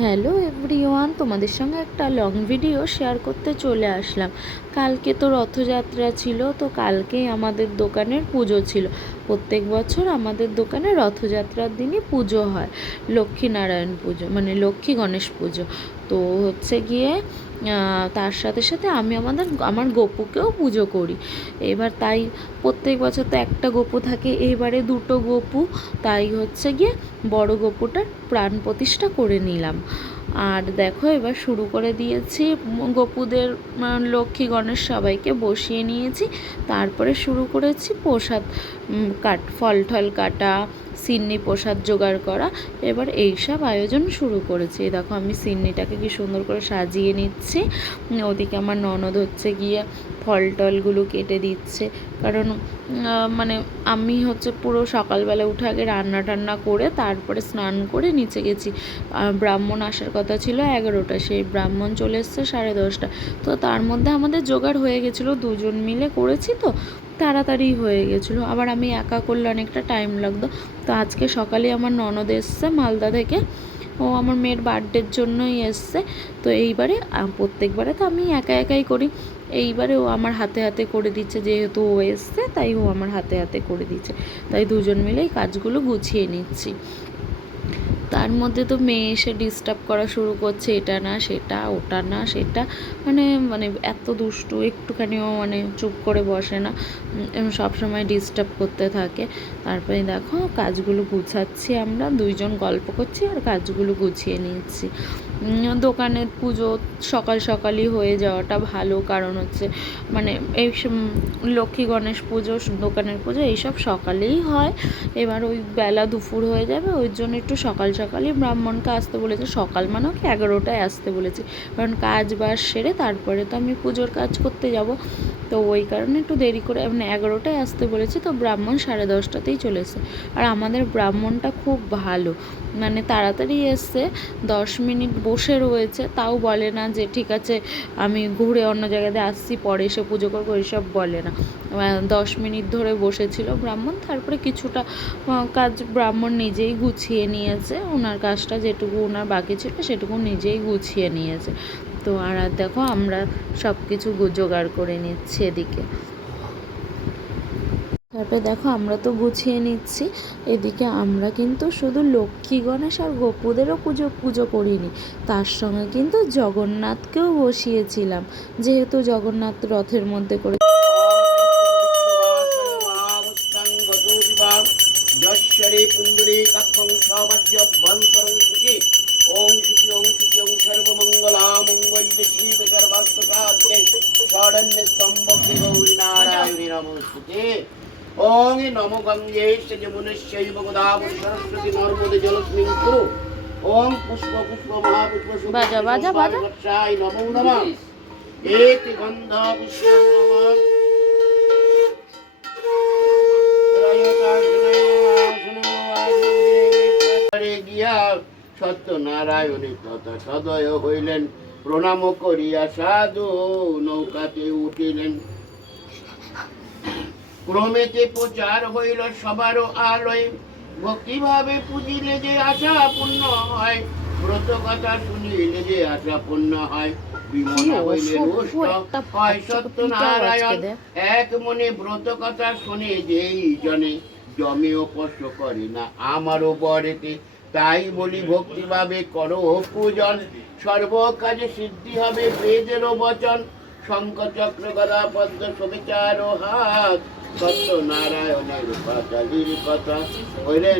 Hello everyone, তোমাদের সঙ্গে একটা লং ভিডিও শেয়ার করতে চলে আসলাম। কালকে তো রথযাত্রা ছিল, তো কালকেই আমাদের দোকানের পুজো ছিল। প্রত্যেক বছর আমাদের দোকানে রথযাত্রার দিনই পুজো হয়, লক্ষ্মীনারায়ণ পুজো, মানে লক্ষ্মী গণেশ পুজো। তো হচ্ছে গিয়ে তার সাথে সাথে আমি আমার গপুকেও পুজো করি। এবার তাই প্রত্যেক বছর তো একটা গপু থাকে, এবারে দুটো গপু, তাই হচ্ছে গিয়ে বড় গপুটার প্রাণ প্রতিষ্ঠা করে নিলাম। আর দেখো এবার শুরু করে দিয়েছি গপুদের, লক্ষ্মী গণেশ সবাইকে বসিয়ে নিয়েছি। তারপরে শুরু করেছি প্রসাদ ফল ঠল কাটা, সিন্নি প্রসাদ জোগাড় করা। এবার এইসব আয়োজন শুরু করেছি। দেখো আমি সিন্নিটাকে কি সুন্দর করে সাজিয়ে নিচ্ছি। ওদিকে আমার ননদ হচ্ছে গিয়ে ফল টলগুলো কেটে দিচ্ছে, কারণ মানে আমি হচ্ছে পুরো সকালবেলা উঠে আগে রান্না টান্না করে তারপরে স্নান করে নিচে গেছি। ব্রাহ্মণ আসার কথা ছিল 11টা, সেই ব্রাহ্মণ চলে এসছে 10:30। তো তার মধ্যে আমাদের জোগাড় হয়ে গেছিলো, দুজন মিলে করেছি তো তাড়াতাড়ি হয়ে গেছিলো। আবার আমি একা করলে অনেকটা টাইম লাগতো। তো আজকে সকালে আমার ননদ এসছে মালদা থেকে, ও আমার মেয়ের বার্থডের জন্যই এসছে। তো এইবারে প্রত্যেকবারে তো আমি একা একাই করি, এইবারে ও আমার হাতে হাতে করে দিচ্ছে, যেহেতু ও এসছে তাই ও আমার হাতে হাতে করে দিচ্ছে। তাই দুজন মিলেই কাজগুলো গুছিয়ে নিচ্ছি। তার মধ্যে তো মেয়ে এসে ডিস্টার্ব করা শুরু করছে, এটা না সেটা, ওটা না সেটা, মানে মানে এত দুষ্টু, একটুখানিও মানে চুপ করে বসে না, সব সময় ডিস্টার্ব করতে থাকে। তারপরে দেখো কাজগুলো গুছাচ্ছি, আমরা দুইজন গল্প করছি আর কাজগুলো গুছিয়ে নিচ্ছি। দোকানের পুজো সকাল সকালই হয়ে যাওয়াটা ভালো, কারণ হচ্ছে মানে এই লক্ষ্মী গণেশ পুজো, দোকানের পুজো এইসব সকালেই হয়। এবার ওই বেলা দুপুর হয়ে যাবে, ওই জন্য একটু সকাল সকালই ব্রাহ্মণকে আসতে বলেছে। সকাল মানেও কি 11টায় আসতে বলেছি, কারণ কাজ বাজ সেরে তারপরে তো আমি পুজোর কাজ করতে যাব। তো ওই কারণে একটু দেরি করে, মানে 11টায় আসতে বলেছি, তো ব্রাহ্মণ 10:30তেই চলে এসেছে। আর আমাদের ব্রাহ্মণটা খুব ভালো, মানে তাড়াতাড়ি এসছে, 10 মিনিট বসে রয়েছে, তাও বলে না যে ঠিক আছে আমি ঘুরে অন্য জায়গাতে আসছি পরে এসে পুজো করবো, এইসব বলে না। 10 মিনিট ধরে বসেছিল ব্রাহ্মণ। তারপরে কিছুটা কাজ ব্রাহ্মণ নিজেই গুছিয়ে নিয়েছে, ওনার কাজটা যেটুকু ওনার বাকি ছিল সেটুকু নিজেই গুছিয়ে নিয়েছে। তো আর দেখো আমরা সব কিছু জোগাড় করে নিচ্ছি এদিকে। তারপরে দেখো আমরা তো গুছিয়ে নিচ্ছি, এদিকে আমরা কিন্তু শুধু লক্ষ্মী গণেশ আর গোপুদেরও পুজো করিনি, তার সঙ্গে কিন্তু জগন্নাথকেও বসিয়েছিলাম, যেহেতু জগন্নাথ রথের মধ্যে করে। যশ্বরে পুণ্ডরী কাক্ষং সমাজ্যভ্যন্তরং শুচি ওং শুচি ওং শুচি ওং সর্বমঙ্গলা মঙ্গল্যে শিবে সর্বার্থসাধিকে শরণ্যে স্তম্ভকে গৌরী নারায়ণী নমস্তুতে। ওং নমো গঙ্গেশ যমুনেশ্বৈব গোদাবরী সরস্বতী নর্মদে জলস্মিং কুরু। ওং পুষ্প পুষ্প মহাপুষ্প বাজা বাজা বাজা নমো নমঃ। এতি গন্ধ পুষ্পং নমঃ সত্যনারায়ণের কথা সদয় হইলেন, প্রণাম করিয়া সাধু নৌকাতে উঠিলেন। ক্রমেতে প্রচার হইল সবারও আলোয়, ভক্তিভাবে পুজিলে যে আশা পূর্ণ হয়, ব্রত কথা শুনিলে যে আশা পূর্ণ হয়, বিমনা হইলে রুষ্ট হয় সত্যনারায়ণ। এক মনে ব্রত কথা শুনে যেই জনে জমেও স্পর্শ করে না আমারও বরেতে, তাই বলি ভক্তিভাবে করো পূজন, সর্ব কাজে সিদ্ধি হবে বেদেরও বচন। শঙ্খ চক্র গদা পদ্ম সবিচার হাত, সত্যনারায়ণের পাঁচালীর কথা হইলেন।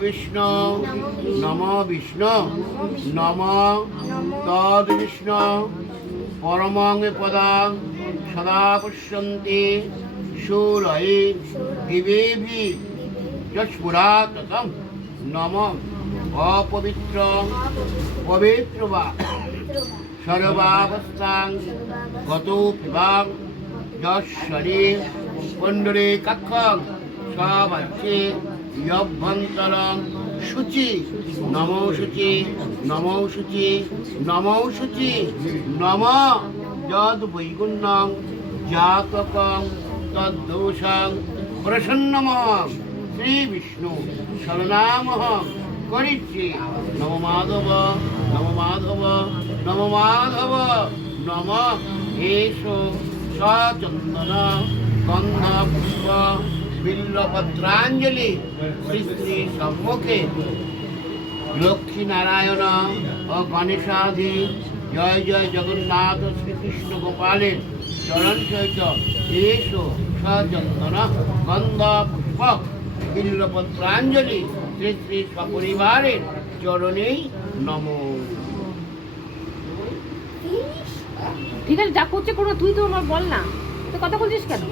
विष्णु नमो विष्णु नमो तद विष्णु परमं पदं सदा पश्यन्ति शूरये दिवेभि यस्पुराततं नमो अपवित्र पवित्र वा सर्वावस्थां गतोऽपिवां यशरीर पुण्डरे कक्षं सवच्चे यभ्यन्तरं शुचि नमो शुचि नमो शुचि नमो शुचि नमो यद् वैकुण्ठं जातकं तद्दोषं प्रसन्नमहं श्रीविष्णु शरणामहं करिष्ये नमो माधव नमो माधव नमो माधव नमः एषो सचन्दन गन्धपुष्प बिल्लपत्राञ्जलि श्री श्री सम्मुखे लक्ष्मी नारायण और गणेशाधि जय जय जगन्नाथ श्रीकृष्ण गोपालेर चरण सहित एषो सचन्दन गन्ध पुष्प बिल्लपत्राञ्जलि श्री श्री सपरिवारेर चरणे नमो। ঠিক আছে, যা করছে কোনো তুই তো আমার বল না, তো কথা বলছিস কেন?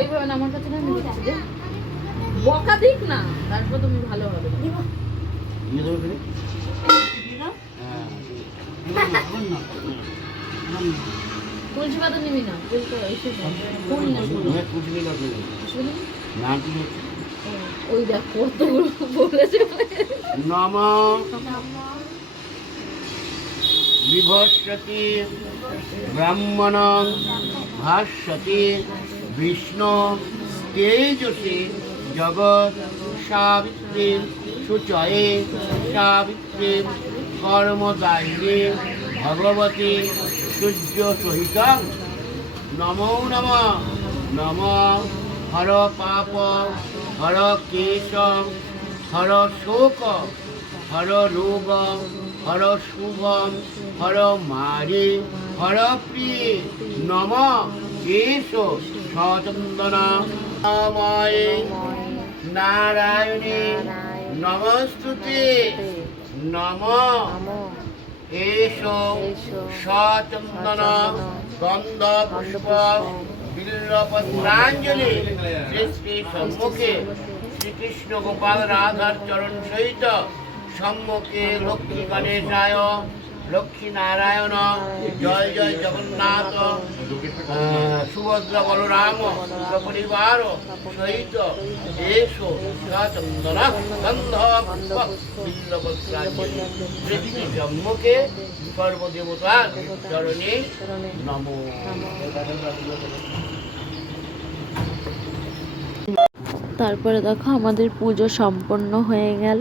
এইভাবে আমার কাছে না বকা দিক না, তারপর তুমি ভালো হবে। তুলসী পাতা নিবি না, ওই দেখ কতগুলো বলেছে। নমঃ বিভস্যতি ব্রাহ্মণং ভাস্যতি বিষ্ণু তেজসি জগৎ সাবিত্রী শুচয়ে সাবিত্রী কর্মদায়িনী ভগবতী সূর্য সহিত নমো নমঃ নমঃ হর পাপ হর কেশ হর শোক হর রোগ হর শুভম হর মারি হর প্রিয়ে নম এসো সচন্দন নময়ে নারায়ণে নমস্তুতে নম এসো সচন্দন গন্ধ পুষ্প বিল্লপত্রাঞ্জলি শ্রী শ্রী সম্মুখে শ্রীকৃষ্ণ গোপাল রাধার চরণ সহিত সম্মুখে লক্ষ্মী গণেশায় লক্ষ্মী নারায়ণ জয় জয় জগন্নাথ সুভদ্রা বলরাম পরিবার সহিত এসো সচন্দন গন্ধ বিল্লপত্রাঞ্জলি শ্রী শ্রী সম্মুখে সর্বদেবতার চরণে নমো। তারপরে দেখো আমাদের পুজো সম্পন্ন হয়ে গেল।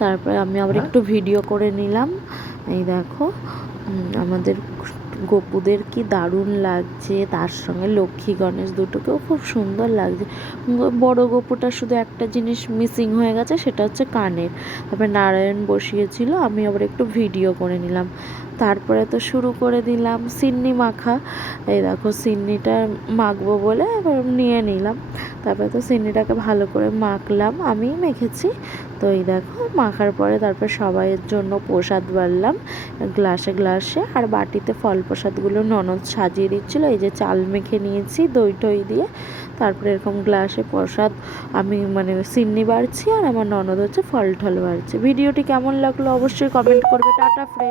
তারপরে আমি আবার একটু ভিডিও করে নিলাম। এই দেখো আমাদের গোপুদের কি দারুণ লাগছে, তার সঙ্গে লক্ষ্মী গণেশ দুটোকেও খুব সুন্দর লাগছে। বড় গোপুটা শুধু একটা জিনিস মিসিং হয়ে গেছে, সেটা হচ্ছে কানের। তারপরে নারায়ণ বসিয়েছিল, আমি আবার একটু ভিডিও করে নিলাম। তারপরে তো শুরু করে দিলাম সিন্নি মাখা। এই দেখো সিন্নিটা মাখবো বলে এবার নিয়ে নিলাম। তারপরে তো সিন্নিটাকে ভালো করে মাখলাম, আমিই মেখেছি। তো এই দেখো মাখার পরে তারপর সবাইয়ের জন্য প্রসাদ বাড়লাম গ্লাসে গ্লাসে, আর বাটিতে ফল প্রসাদগুলো ননদ সাজিয়ে দিচ্ছিলো। এই যে চাল মেখে নিয়েছি দই টই দিয়ে, তারপরে এরকম গ্লাসে প্রসাদ আমি মানে সিন্নি বাড়ছি, আর আমার ননদ হচ্ছে ফল টল বাড়ছে। ভিডিওটি কেমন লাগলো অবশ্যই কমেন্ট করবে। Tata friend.